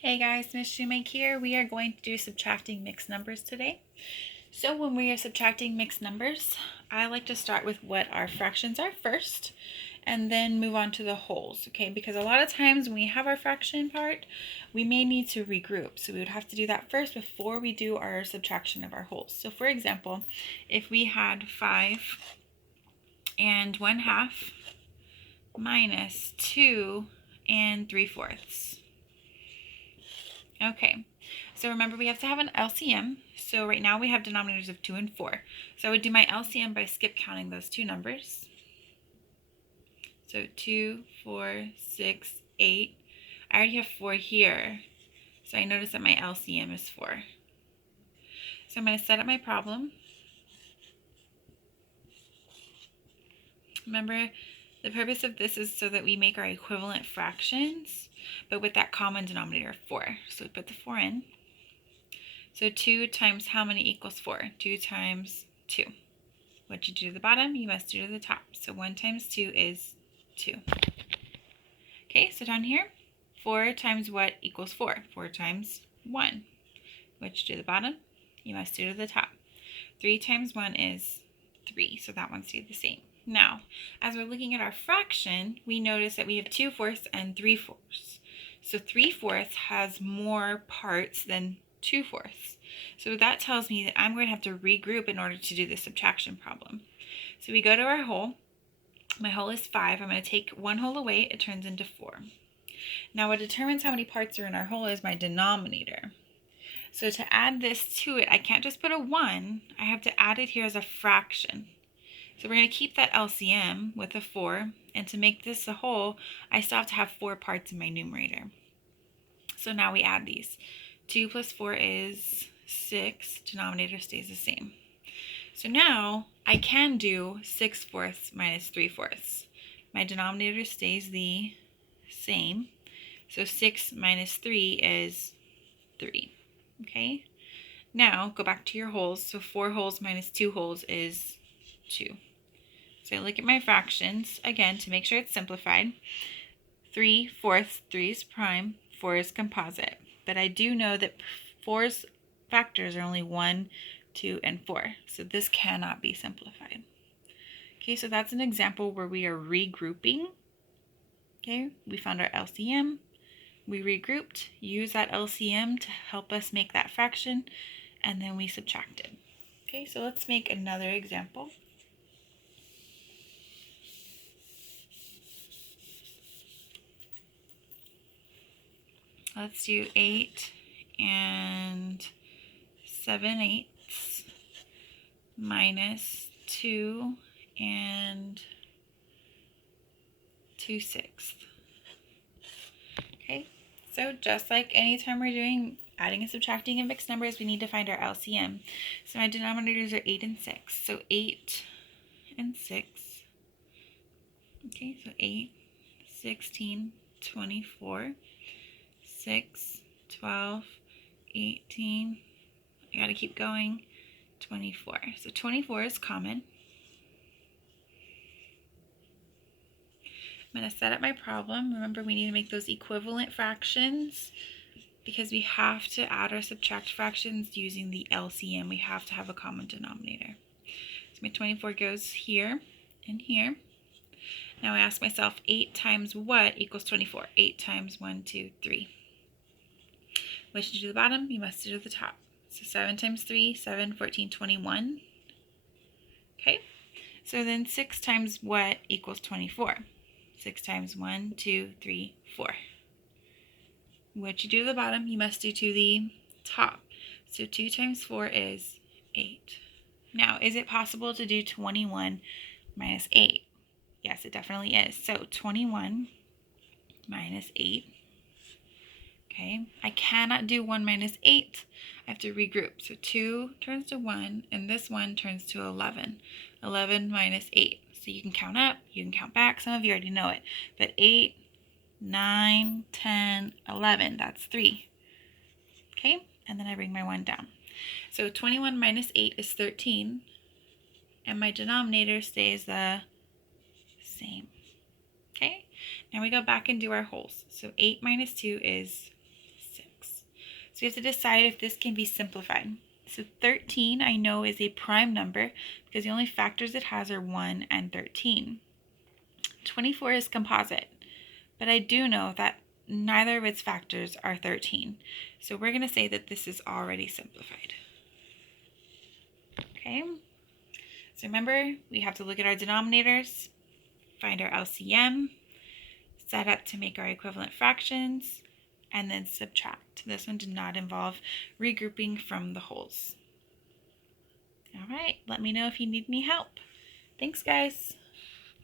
Hey guys, Miss Shoemake here. We are going to do subtracting mixed numbers today. So when we are subtracting mixed numbers, I like to start with what our fractions are first and then move on to the wholes, okay? Because a lot of times when we have our fraction part, we may need to regroup. So we would have to do that first before we do our subtraction of our wholes. So for example, if we had 5 and 1/2 minus 2 and 3/4. Okay, so remember we have to have an LCM. So right now we have denominators of 2 and 4. So I would do my LCM by skip counting those two numbers. So 2, 4, 6, 8. I already have 4 here. So I notice that my LCM is 4. So I'm going to set up my problem. Remember, the purpose of this is so that we make our equivalent fractions, but with that common denominator of 4. So we put the 4 in. So 2 times how many equals 4? 2 times 2. What you do to the bottom, you must do to the top. So 1 times 2 is 2. Okay, so down here, 4 times what equals 4? 4 times 1. What you do to the bottom, you must do to the top. 3 times 1 is 3, so that one stayed the same. Now, as we're looking at our fraction, we notice that we have 2/4 and 3/4. So 3/4 has more parts than 2/4. So that tells me that I'm going to have to regroup in order to do this subtraction problem. So we go to our whole. My whole is 5. I'm going to take one whole away. It turns into 4. Now what determines how many parts are in our whole is my denominator. So to add this to it, I can't just put a 1. I have to add it here as a fraction. So we're going to keep that LCM with a 4. And to make this a whole, I still have to have 4 parts in my numerator. So now we add these. 2 plus 4 is 6. Denominator stays the same. So now I can do 6/4 minus 3/4. My denominator stays the same. So 6 minus 3 is 3. Okay? Now go back to your wholes. So 4 wholes minus 2 wholes is 2. So I look at my fractions again to make sure it's simplified. 3/4, 3 is prime, 4 is composite. But I do know that 4's factors are only 1, 2, and 4. So this cannot be simplified. Okay, so that's an example where we are regrouping. Okay, we found our LCM. We regrouped, use that LCM to help us make that fraction, and then we subtracted. Okay, so let's make another example. Let's do 8 and 7/8 minus 2 and 2/6. Okay, so just like anytime we're doing adding and subtracting in mixed numbers, we need to find our LCM. So my denominators are 8 and 6. So 8 and 6. Okay, so 8, 16, 24, 6, 12, 18. I gotta keep going. 24. So 24 is common. I'm going to set up my problem. Remember, we need to make those equivalent fractions because we have to add or subtract fractions using the LCM. We have to have a common denominator. So my 24 goes here and here. Now I ask myself, 8 times what equals 24? 8 times 1, 2, 3. What should you do to the bottom? You must do to the top. So 7 times 3, 7, 14, 21. Okay, so then 6 times what equals 24? 6 times 1, 2, 3, 4. What you do to the bottom, you must do to the top. So 2 times 4 is 8. Now, is it possible to do 21 minus 8? Yes, it definitely is. So 21 minus 8. Okay, I cannot do 1 minus 8. I have to regroup. So 2 turns to 1, and this one turns to 11. 11 minus 8. So you can count up, you can count back. Some of you already know it. But 8, 9, 10, 11. That's 3. Okay, and then I bring my 1 down. So 21 minus 8 is 13. And my denominator stays the same. Okay, now we go back and do our wholes. So 8 minus 2 is 6. So you have to decide if this can be simplified. So 13 I know is a prime number because the only factors it has are 1 and 13. 24 is composite, but I do know that neither of its factors are 13. So we're going to say that this is already simplified. Okay, so remember, we have to look at our denominators, find our LCM, set up to make our equivalent fractions, and then subtract. This one did not involve regrouping from the wholes. All right, let me know if you need any help. Thanks, guys.